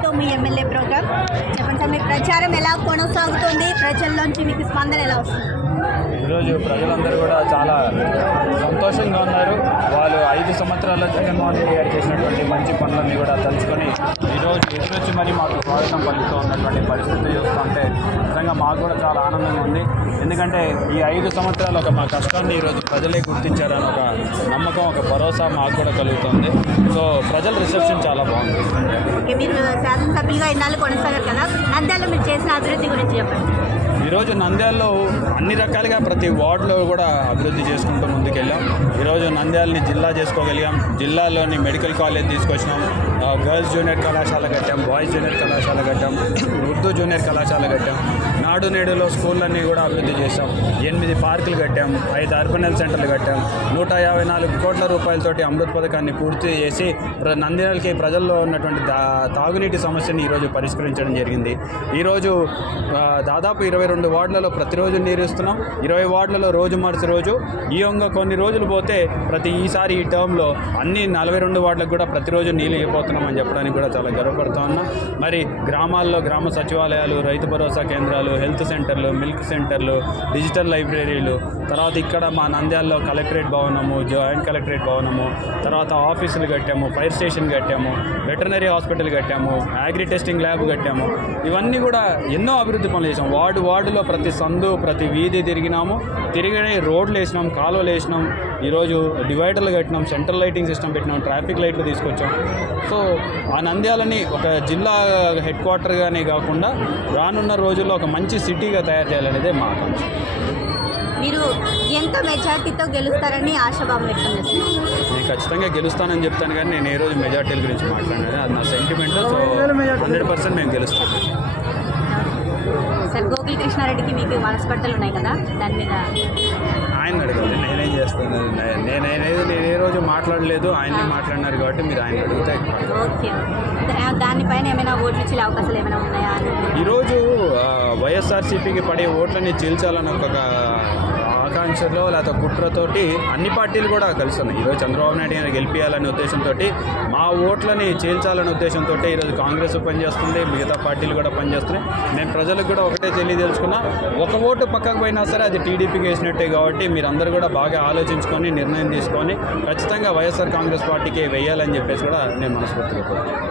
మీతో మీ MLA programme చెప్పండి sir, మీ ప్రచారం ఎలా కొనసాగుతుంది, ప్రజల్లోంచి మీకు స్పందన ఎలా వస్తుంది? ఈరోజు ప్రజలందరూ కూడా చాలా సంతోషంగా ఉన్నారు. వాళ్ళు 5 సంవత్సరాల జగన్మోహన్ రెడ్డి గారు చేసినటువంటి మంచి పనులన్నీ కూడా తలుచుకొని ఈరోజు ఎదురొచ్చి మరి మాకు స్వాగతం పలుకుతూ ఉన్నటువంటి పరిస్థితి చూస్తుంటే నిజంగా మాకు కూడా చాలా ఆనందంగా ఉంది. ఎందుకంటే ఈ 5 సంవత్సరాలు ఒక మా కష్టాన్ని ఈరోజు ప్రజలే గుర్తించారని ఒక నమ్మకం, ఒక భరోసా మాకు కూడా కలుగుతుంది. సో ప్రజల రిసెప్షన్ చాలా బాగుంది. మీరు శాసనసభ్యులుగా ఇన్నాళ్ళు కొనసాగారు కదా, నంద్యాలలో మీరు చేసిన అభివృద్ధి గురించి చెప్పండి. ఈరోజు నంద్యాలలో అన్ని రకాలుగా ప్రతి వార్డులో కూడా అభివృద్ధి చేసుకుంటూ ముందుకెళ్ళాం. ఈరోజు నంద్యాలని జిల్లా చేసుకోగలిగాం. జిల్లాలోని మెడికల్ కాలేజ్ తీసుకొచ్చినాం, గర్ల్స్ జూనియర్ కళాశాల కట్టాం, బాయ్స్ జూనియర్ కళాశాల కట్టాం, ఉర్దూ జూనియర్ కళాశాల కట్టాం. నాడు నేడులో స్కూళ్ళన్నీ కూడా అభివృద్ధి చేశాం. 8 పార్కులు కట్టాం, 5 అర్బన్ హెల్త్ సెంటర్లు కట్టాం. 154 కోట్ల రూపాయలతోటి అమృత్ పథకాన్ని పూర్తి చేసి నంద్యాలకి ప్రజల్లో ఉన్నటువంటి తాగునీటి సమస్యని ఈరోజు పరిష్కరించడం జరిగింది. ఈరోజు దాదాపు 22 వార్డులలో ప్రతిరోజు నీరు ఇస్తున్నాం. 20 వార్డులలో రోజు మార్చి రోజు ఈ కొన్ని రోజులు పోతే ఈసారి ఈ టర్మ్లో అన్ని 42 వార్డులకు కూడా ప్రతిరోజు నీళ్ళు ఇవ్వబోతున్నామని చెప్పడానికి కూడా చాలా గర్వపడుతూ ఉన్నాం. మరి గ్రామాల్లో గ్రామ సచివాలయాలు, రైతు భరోసా కేంద్రాలు, హెల్త్ సెంటర్లు, మిల్క్ సెంటర్లు, డిజిటల్ లైబ్రరీలు, తర్వాత ఇక్కడ మా నంద్యాలలో కలెక్టరేట్ భవనము, జాయింట్ కలెక్టరేట్ భవనము, తర్వాత ఆఫీసులు కట్టాము, ఫైర్ స్టేషన్ కట్టాము, వెటర్నరీ హాస్పిటల్ కట్టాము, అగ్రి టెస్టింగ్ ల్యాబ్ కట్టాము. ఇవన్నీ కూడా ఎన్నో అభివృద్ధి పనులు చేసాం. వార్డులో ప్రతి సందు, ప్రతి వీధి తిరిగినాము. తిరిగి రోడ్లు వేసినాం, కాలువలు వేసినాం. ఈరోజు డివైడర్లు కట్టినాం, సెంట్రల్ లైటింగ్ సిస్టమ్ పెట్టినాం, ట్రాఫిక్ లైట్లు తీసుకొచ్చాం. సో ఆ నంద్యాలని ఒక జిల్లా హెడ్ క్వార్టర్గానే కాకుండా రానున్న రోజుల్లో ఒక మంచి సిటీగా తయారు చేయాలనేదే మా ఆకాంక్ష. మీరు ఎంత మెజార్టీతో గెలుస్తారని ఆశాభావం వ్యక్తం చేస్తున్నారు? నేను ఖచ్చితంగా గెలుస్తానని చెప్తాను, కానీ నేను ఏ రోజు మెజార్టీల గురించి మాట్లాడినాను. అది నా సెంటిమెంట్. సో 100% మేము గెలుస్తాం. సార్, గోకుల్ కృష్ణారెడ్డికి మీకు మనస్పర్ధలు ఉన్నాయి కదా, దాని మీద ఆయన అడగండి, నేనేం చేస్తాను. నేను ఏ రోజు మాట్లాడలేదు, ఆయనే మాట్లాడినారు కాబట్టి మీరు ఆయన అడిగితే. ఓకే, దానిపైన ఏమైనా ఓట్లు ఇచ్చే అవకాశాలు ఏమైనా ఉన్నాయా? ఈరోజు వైఎస్ఆర్సీపీకి పడే ఓట్లని చీల్చాలని ఒక ఆకాంక్షలో లేకపోతే కుట్రతోటి అన్ని పార్టీలు కూడా కలిసి ఉన్నాయి. ఈరోజు చంద్రబాబు నాయుడు గారిని గెలిపించాలనే ఉద్దేశంతో, మా ఓట్లని చీల్చాలనే ఉద్దేశంతో ఈరోజు కాంగ్రెస్ పనిచేస్తుంది, మిగతా పార్టీలు కూడా పనిచేస్తున్నాయి. నేను ప్రజలకు కూడా ఒకటే తెలియదలుచుకున్నా, ఒక ఓటు పక్కకు పోయినా సరే అది టీడీపీకి వేసినట్టే. కాబట్టి మీరందరూ కూడా బాగా ఆలోచించుకొని నిర్ణయం తీసుకొని ఖచ్చితంగా వైఎస్ఆర్ కాంగ్రెస్ పార్టీకి వేయాలని చెప్పేసి కూడా నేను మనస్ఫూర్తిగా కోరుతున్నాను.